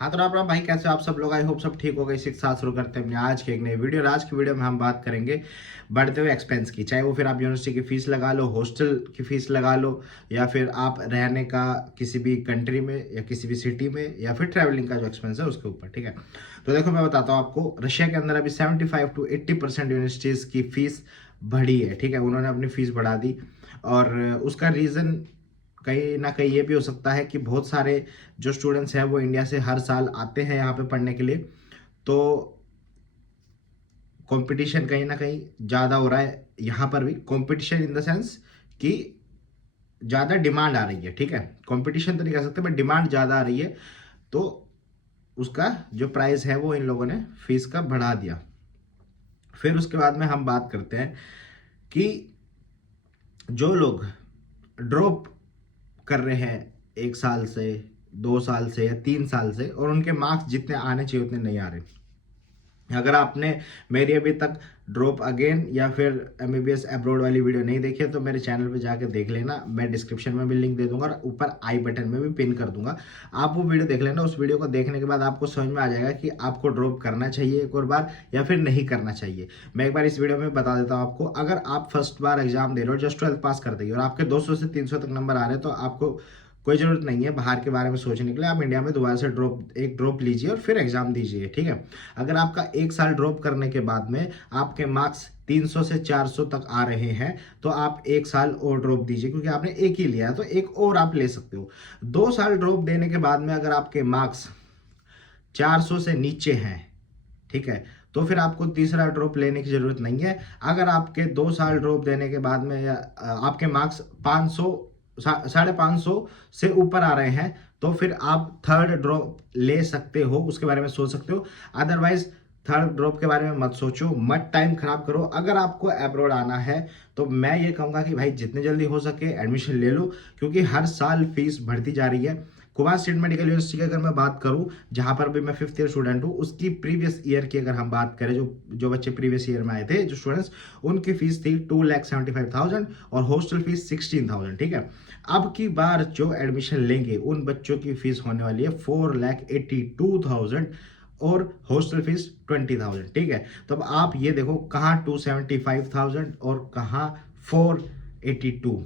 हाँ तो राम राम भाई, कैसे हो आप सब लोग। आई होप सब ठीक हो गए। इसी के साथ शुरू करते हैं अपने आज के एक नई वीडियो। और आज की वीडियो में हम बात करेंगे बढ़ते हुए एक्सपेंस की। चाहे वो फिर आप यूनिवर्सिटी की फीस लगा लो, हॉस्टल की फीस लगा लो, या फिर आप रहने का किसी भी कंट्री में या किसी भी सिटी में, या फिर ट्रैवलिंग का जो एक्सपेंस है उसके ऊपर। ठीक है, तो देखो मैं बताता हूँ आपको। रशिया के अंदर अभी 75 to 80% यूनिवर्सिटीज़ की फीस बढ़ी है। ठीक है, उन्होंने अपनी फीस बढ़ा दी। और उसका रीज़न कहीं ना कहीं ये भी हो सकता है कि बहुत सारे जो स्टूडेंट्स हैं वो इंडिया से हर साल आते हैं यहाँ पे पढ़ने के लिए। तो कंपटीशन कहीं ना कहीं ज़्यादा हो रहा है यहाँ पर भी। कंपटीशन इन द सेंस कि ज़्यादा डिमांड आ रही है। ठीक है, कंपटीशन तो नहीं कह सकते बट डिमांड ज़्यादा आ रही है। तो उसका जो प्राइस है वो इन लोगों ने फीस का बढ़ा दिया। फिर उसके बाद में हम बात करते हैं कि जो लोग ड्रॉप कर रहे हैं 1 साल से, 2 साल से या 3 साल से, और उनके मार्क्स जितने आने चाहिए उतने नहीं आ रहे। अगर आपने मेरी अभी तक ड्रॉप अगेन या फिर एमबीबीएस अब्रॉड वाली वीडियो नहीं देखी है तो मेरे चैनल पे जाके देख लेना। मैं डिस्क्रिप्शन में भी लिंक दे दूंगा और ऊपर आई बटन में भी पिन कर दूंगा। आप वो वीडियो देख लेना। उस वीडियो को देखने के बाद आपको समझ में आ जाएगा कि आपको ड्रॉप करना चाहिए एक और बार या फिर नहीं करना चाहिए। मैं एक बार इस वीडियो में बता देता हूँ आपको। अगर आप फर्स्ट बार एग्जाम दे रहे हो, जस्ट 12th पास कर देंगे और आपके 200 से 300 तक नंबर आ रहे हैं, तो आपको कोई ज़रूरत नहीं है बाहर के बारे में सोचने के लिए। आप इंडिया में दोबारा से एक ड्रॉप लीजिए और फिर एग्जाम दीजिए। ठीक है, अगर आपका 1 साल ड्रॉप करने के बाद में आपके मार्क्स 300 से 400 तक आ रहे हैं तो आप 1 साल और ड्रॉप दीजिए, क्योंकि आपने एक ही लिया है तो एक और आप ले सकते हो। 2 साल ड्रॉप देने के बाद में अगर आपके मार्क्स 400 से नीचे हैं, ठीक है, तो फिर आपको तीसरा ड्रॉप लेने की जरूरत नहीं है। अगर आपके 2 साल ड्रॉप देने के बाद में या आपके मार्क्स 500 550 से ऊपर आ रहे हैं तो फिर आप थर्ड ड्रॉप ले सकते हो, उसके बारे में सोच सकते हो। अदरवाइज थर्ड ड्रॉप के बारे में मत सोचो, मत टाइम खराब करो। अगर आपको अब्रॉड आना है तो मैं ये कहूँगा कि भाई जितने जल्दी हो सके एडमिशन ले लो, क्योंकि हर साल फीस बढ़ती जा रही है। कुमार स्टेट मेडिकल यूनिवर्सिटी की अगर मैं बात करूं, जहां पर भी मैं 5th ईयर स्टूडेंट हूं, उसकी प्रीवियस ईयर की अगर हम बात करें, जो जो बच्चे प्रीवियस ईयर में आए थे, जो स्टूडेंट्स, उनकी फीस थी 2,75,000 और हॉस्टल फीस 16,000। ठीक है, अब की बार जो एडमिशन लेंगे उन बच्चों की फीस होने वाली है 4,82,000 और हॉस्टल फीस 20,000। ठीक है, तो अब आप ये देखो कहाँ 275,000 और कहाँ 482।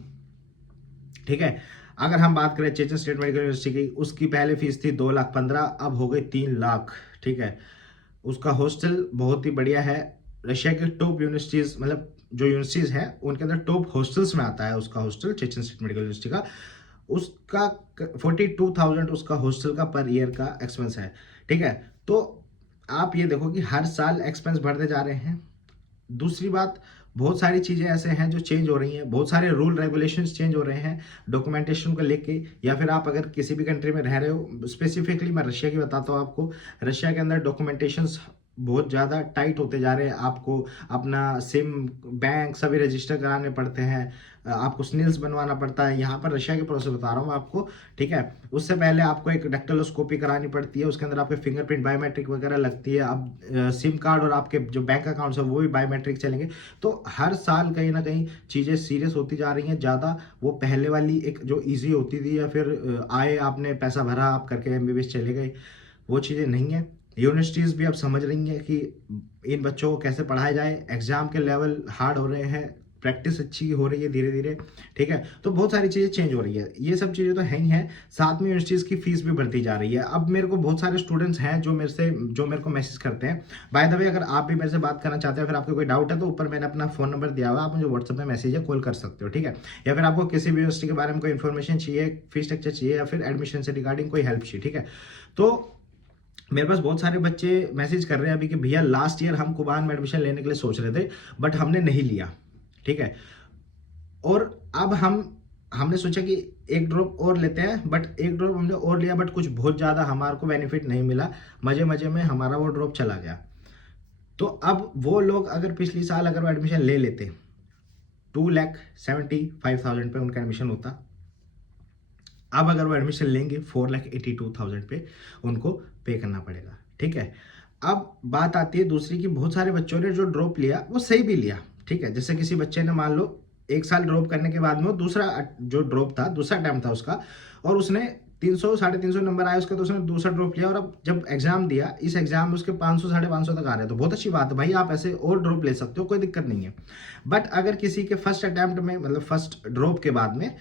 ठीक है, अगर हम बात करें चेतन स्टेट मेडिकल यूनिवर्सिटी की, उसकी पहले फीस थी 2,15,000, अब हो गई 3,00,000। ठीक है, उसका हॉस्टल बहुत ही बढ़िया है। रशिया के टॉप यूनिवर्सिटीज, मतलब जो यूनिवर्सिटीज हैं उनके अंदर टॉप हॉस्टल्स में आता है उसका हॉस्टल, चेतन स्टेट मेडिकल यूनिवर्सिटी का। उसका 42,000 उसका हॉस्टल का पर ईयर का एक्सपेंस है। ठीक है, तो आप ये देखो कि हर साल एक्सपेंस बढ़ते जा रहे हैं। दूसरी बात, बहुत सारी चीज़ें ऐसे हैं जो चेंज हो रही हैं, बहुत सारे रूल रेगुलेशंस चेंज हो रहे हैं डॉक्यूमेंटेशन को लेके। या फिर आप अगर किसी भी कंट्री में रह रहे हो, स्पेसिफिकली मैं रशिया की बताता हूँ आपको। रशिया के अंदर डॉक्यूमेंटेशंस बहुत ज़्यादा टाइट होते जा रहे हैं। आपको अपना सिम, बैंक सभी रजिस्टर कराने पड़ते हैं, आपको स्निल्स बनवाना पड़ता है। यहाँ पर रशिया के प्रोसेस बता रहा हूँ आपको। ठीक है, उससे पहले आपको एक डेक्टिलोस्कोपी करानी पड़ती है, उसके अंदर आपके फिंगरप्रिंट बायोमेट्रिक वगैरह लगती है। अब सिम कार्ड और आपके जो बैंक अकाउंट्स है वो भी बायोमेट्रिक चलेंगे। तो हर साल कहीं ना कहीं चीज़ें सीरियस होती जा रही हैं ज़्यादा। वो पहले वाली एक जो ईजी होती थी, या फिर आए आपने पैसा भरा आप करके एमबीबीएस चले गए, वो चीज़ें नहीं है। यूनिवर्सिटीज़ भी अब समझ रही हैं कि इन बच्चों को कैसे पढ़ाया जाए। एग्जाम के लेवल हार्ड हो रहे हैं, प्रैक्टिस अच्छी हो रही है धीरे धीरे। ठीक है, तो बहुत सारी चीज़ें चेंज हो रही है। ये सब चीज़ें तो है ही हैं, साथ में यूनिवर्सिटीज़ की फीस भी बढ़ती जा रही है। अब मेरे को बहुत सारे स्टूडेंट्स हैं जो मेरे को मैसेज करते हैं। बाय द वे, अगर आप भी मेरे से बात करना चाहते हो, फिर आपको कोई डाउट है तो ऊपर मैंने अपना फ़ोन नंबर दिया हुआ है, आप मुझे व्हाट्सएप में मैसेज या कॉल कर सकते हो। ठीक है, या फिर आपको किसी भी यूनिवर्सिटी के बारे में कोई इन्फॉर्मेशन चाहिए, फीस स्ट्रक्चर चाहिए, या फिर एडमिशन से रिगार्डिंग कोई हेल्प चाहिए। ठीक है, तो मेरे पास बहुत सारे बच्चे मैसेज कर रहे हैं अभी कि भैया लास्ट ईयर हम कुबान में एडमिशन लेने के लिए सोच रहे थे बट हमने नहीं लिया। ठीक है, और अब हमने सोचा कि एक ड्रॉप और लेते हैं, बट एक ड्रॉप हमने और लिया बट कुछ बहुत ज़्यादा हमारे को बेनिफिट नहीं मिला, मजे मजे में हमारा वो ड्रॉप चला गया। तो अब वो लोग अगर पिछली साल अगर वो एडमिशन ले लेते, 2,75,000 पे उनका एडमिशन होता। अब अगर वो एडमिशन लेंगे 4,82,000 पे उनको पे करना पड़ेगा। ठीक है, अब बात आती है दूसरी की, बहुत सारे बच्चों ने जो ड्रॉप लिया वो सही भी लिया। ठीक है, जैसे किसी बच्चे ने मान लो 1 साल ड्रॉप करने के बाद में वो दूसरा जो ड्रॉप था, दूसरा अटेम्प्ट था उसका, और उसने 300 350 नंबर आए उसके, तो उसने दूसरा ड्रॉप लिया और अब जब एग्जाम दिया, इस एग्जाम में उसके 500 550 तक आ रहे हैं, तो बहुत अच्छी बात है भाई, आप ऐसे और ड्रॉप ले सकते हो, कोई दिक्कत नहीं है। बट अगर किसी के फर्स्ट अटैम्प्ट में, मतलब फर्स्ट ड्रॉप के बाद में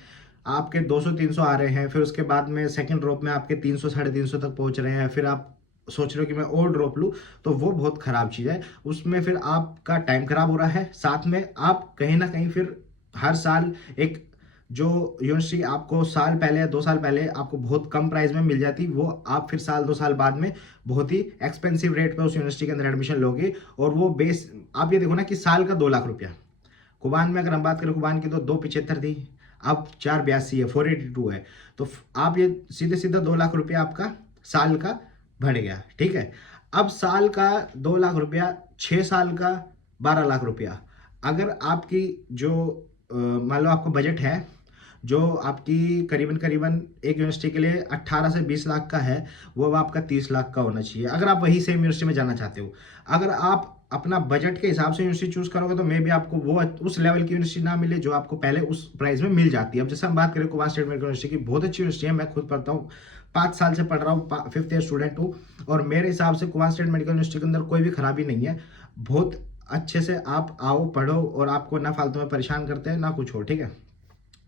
आपके 200 300 आ रहे हैं, फिर उसके बाद में सेकंड ड्रॉप में आपके 300 350 तक पहुंच रहे हैं, फिर आप सोच रहे हो कि मैं और ड्रॉप लूँ, तो वो बहुत खराब चीज़ है। उसमें फिर आपका टाइम खराब हो रहा है, साथ में आप कहीं ना कहीं फिर हर साल एक जो यूनिवर्सिटी आपको साल पहले या 2 साल पहले आपको बहुत कम प्राइस में मिल जाती, वो आप फिर साल 2 साल बाद में बहुत ही एक्सपेंसिव रेट पे उस यूनिवर्सिटी के अंदर एडमिशन लोगे। और वो बेस आप ये देखो ना कि साल का 2 लाख रुपया, कुबान में अगर हम बात करें, कुबान की तो 275 थी, अब 482 है, 482 है, तो आप ये सीधे सीधा 2 लाख रुपया आपका साल का बढ़ गया। ठीक है, अब साल का 2 लाख रुपया, 6 साल का 12 लाख रुपया। अगर आपकी जो मान लो आपका बजट है जो आपकी करीबन करीबन एक यूनिवर्सिटी के लिए 18 से 20 लाख का है, वो अब आपका 30 लाख का होना चाहिए, अगर आप वही सेम यूनिवर्सिटी में जाना चाहते हो। अगर आप अपना बजट के हिसाब से यूनिवर्सिटी चूज करोगे तो मे भी आपको वो उस लेवल की यूनिवर्सिटी ना मिले जो आपको पहले उस प्राइस में मिल जाती है। अब जैसे हम बात करें कुमार स्टेट मेडिकल यूनिवर्सिटी की, बहुत अच्छी यूनिवर्सिटी है, मैं खुद पढ़ता हूँ, 5 साल से पढ़ रहा हूँ, 5th ईयर स्टूडेंट हूँ, और मेरे हिसाब से कुमार स्टेट मेडिकल यूनिवर्सिटी के अंदर कोई भी खराबी नहीं है। बहुत अच्छे से आप आओ पढ़ो, और आपको ना फालतू में परेशान करते हैं ना कुछ हो। ठीक है,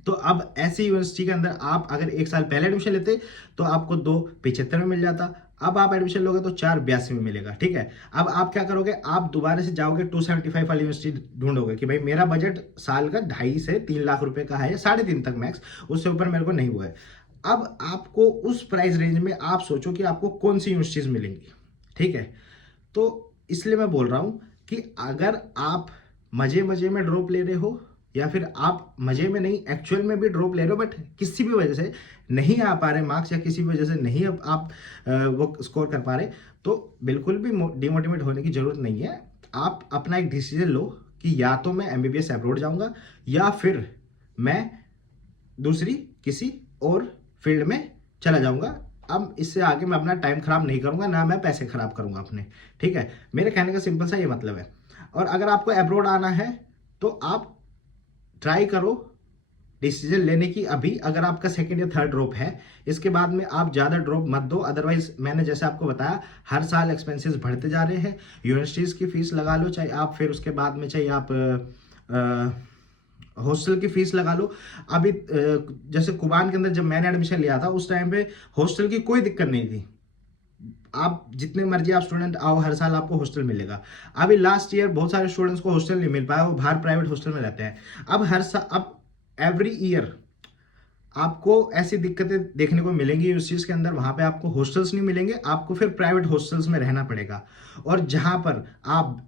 तो अब ऐसी यूनिवर्सिटी के अंदर आप अगर 1 साल पहले एडमिशन लेते तो आपको 275 में मिल जाता, अब आप एडमिशन लोगे तो 482 में मिलेगा। ठीक है, अब आप क्या करोगे, आप दोबारा से जाओगे 275 वाली यूनिवर्सिटी ढूंढोगे कि भाई मेरा बजट साल का 2.5 से 3 लाख रुपए का है, या 3.5 तक मैक्स, उससे ऊपर मेरे को नहीं हुआ है। अब आपको उस प्राइस रेंज में आप सोचो कि आपको कौन सी यूनिवर्सिटीज मिलेंगी। ठीक है, तो इसलिए मैं बोल रहा हूं कि अगर आप मजे मजे में ड्रॉप ले रहे हो, या फिर आप मजे में नहीं एक्चुअल में भी ड्रॉप ले रहे हो, बट किसी भी वजह से नहीं आ पा रहे मार्क्स, या किसी भी वजह से नहीं अब आप वो स्कोर कर पा रहे, तो बिल्कुल भी डिमोटिवेट होने की जरूरत नहीं है। आप अपना एक डिसीजन लो कि या तो मैं MBBS अब्रॉड जाऊंगा, या फिर मैं दूसरी किसी और फील्ड में चला जाऊंगा। अब इससे आगे मैं अपना टाइम खराब नहीं करूंगा, ना मैं पैसे खराब करूंगा अपने। ठीक है, मेरे कहने का सिंपल सा ये मतलब है। और अगर आपको अब्रॉड आना है तो आप ट्राई करो डिसीजन लेने की अभी, अगर आपका सेकंड या थर्ड ड्रॉप है। इसके बाद में आप ज़्यादा ड्रॉप मत दो, अदरवाइज मैंने जैसे आपको बताया हर साल एक्सपेंसेस बढ़ते जा रहे हैं। यूनिवर्सिटीज़ की फीस लगा लो, चाहे आप फिर उसके बाद में चाहे आप हॉस्टल की फीस लगा लो। अभी जैसे कुबान के अंदर जब मैंने एडमिशन लिया था उस टाइम पे हॉस्टल की कोई दिक्कत नहीं थी, आप जितने मर्जी आप स्टूडेंट आओ, हर साल आपको हॉस्टल मिलेगा। अभी लास्ट ईयर बहुत सारे स्टूडेंट्स को हॉस्टल नहीं मिल पाया, वो बाहर प्राइवेट हॉस्टल में रहते हैं। अब एवरी ईयर आपको ऐसी दिक्कतें देखने को मिलेंगी उस चीज़ के अंदर, वहाँ पे आपको हॉस्टल्स नहीं मिलेंगे, आपको फिर प्राइवेट हॉस्टल्स में रहना पड़ेगा। और जहाँ पर आप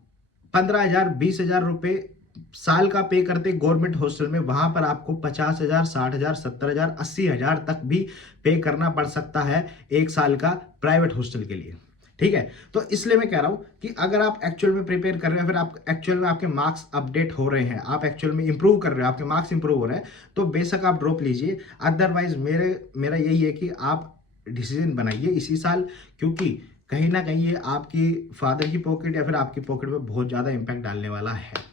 15,000 20,000 रुपये साल का पे करते गवर्नमेंट हॉस्टल में, वहां पर आपको 50,000 60,000 70,000 80,000 तक भी पे करना पड़ सकता है 1 साल का प्राइवेट हॉस्टल के लिए। ठीक है, तो इसलिए मैं कह रहा हूं कि अगर आप एक्चुअल में प्रिपेयर कर रहे हो, फिर आप एक्चुअल में आपके मार्क्स अपडेट हो रहे हैं, आप एक्चुअल में इंप्रूव कर रहे हो, आपके मार्क्स इंप्रूव हो रहे हैं, तो बेशक आप ड्रॉप लीजिए। अदरवाइज मेरा यही है कि आप डिसीजन बनाइए इसी साल, क्योंकि कहीं ना कहीं ये आपकी फादर की पॉकेट या फिर आपकी पॉकेट में बहुत ज़्यादा इंपैक्ट डालने वाला है।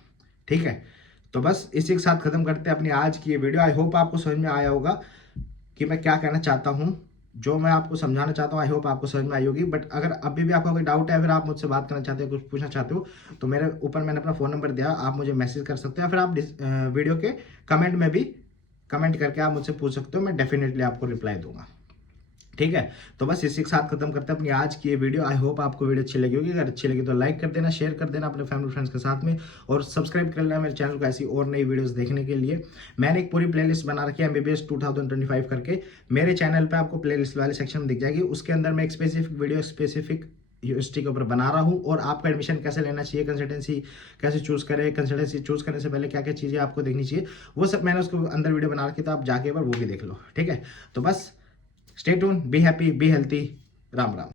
ठीक है, तो बस इसी के साथ खत्म करते हैं अपनी आज की ये वीडियो। आई होप आपको समझ में आया होगा कि मैं क्या कहना चाहता हूँ, जो मैं आपको समझाना चाहता हूँ। आई होप आपको समझ में आई होगी। बट अगर अभी भी आपको कोई डाउट है, फिर आप मुझसे बात करना चाहते हो, कुछ पूछना चाहते हो, तो मेरे ऊपर मैंने अपना फ़ोन नंबर दिया, आप मुझे मैसेज कर सकते हो, या फिर आप वीडियो के कमेंट में भी कमेंट करके आप मुझसे पूछ सकते हो, मैं डेफिनेटली आपको रिप्लाई दूंगा। ठीक है, तो बस इसी के साथ खत्म करते हैं अपनी आज की ये वीडियो। आई होप आपको वीडियो अच्छी लगी होगी। अगर अच्छी लगी तो लाइक कर देना, शेयर कर देना अपने फैमिली फ्रेंड्स के साथ में, और सब्सक्राइब कर लेना मेरे चैनल को ऐसी और नई वीडियोस देखने के लिए। मैंने एक पूरी प्लेलिस्ट बना रखी है MBBS 2025 करके, मेरे चैनल पे आपको प्लेलिस्ट वाले सेक्शन में दिख जाएगी। उसके अंदर मैं एक स्पेसिफिक वीडियो स्पेसिफिक यूनिवर्सिटी के ऊपर बना रहा हूँ, और आपका एडमिशन कैसे लेना चाहिए, कंसल्टेंसी कैसे चूज करें, कंसल्टेंसी चूज करने से पहले क्या क्या चीज़ें आपको देखनी चाहिए, वो सब मैंने उसके अंदर वीडियो बना रखी, तो आप जाके एक बार वो भी देख लो। ठीक है, तो बस stay tune, be happy, be healthy, Ram Ram.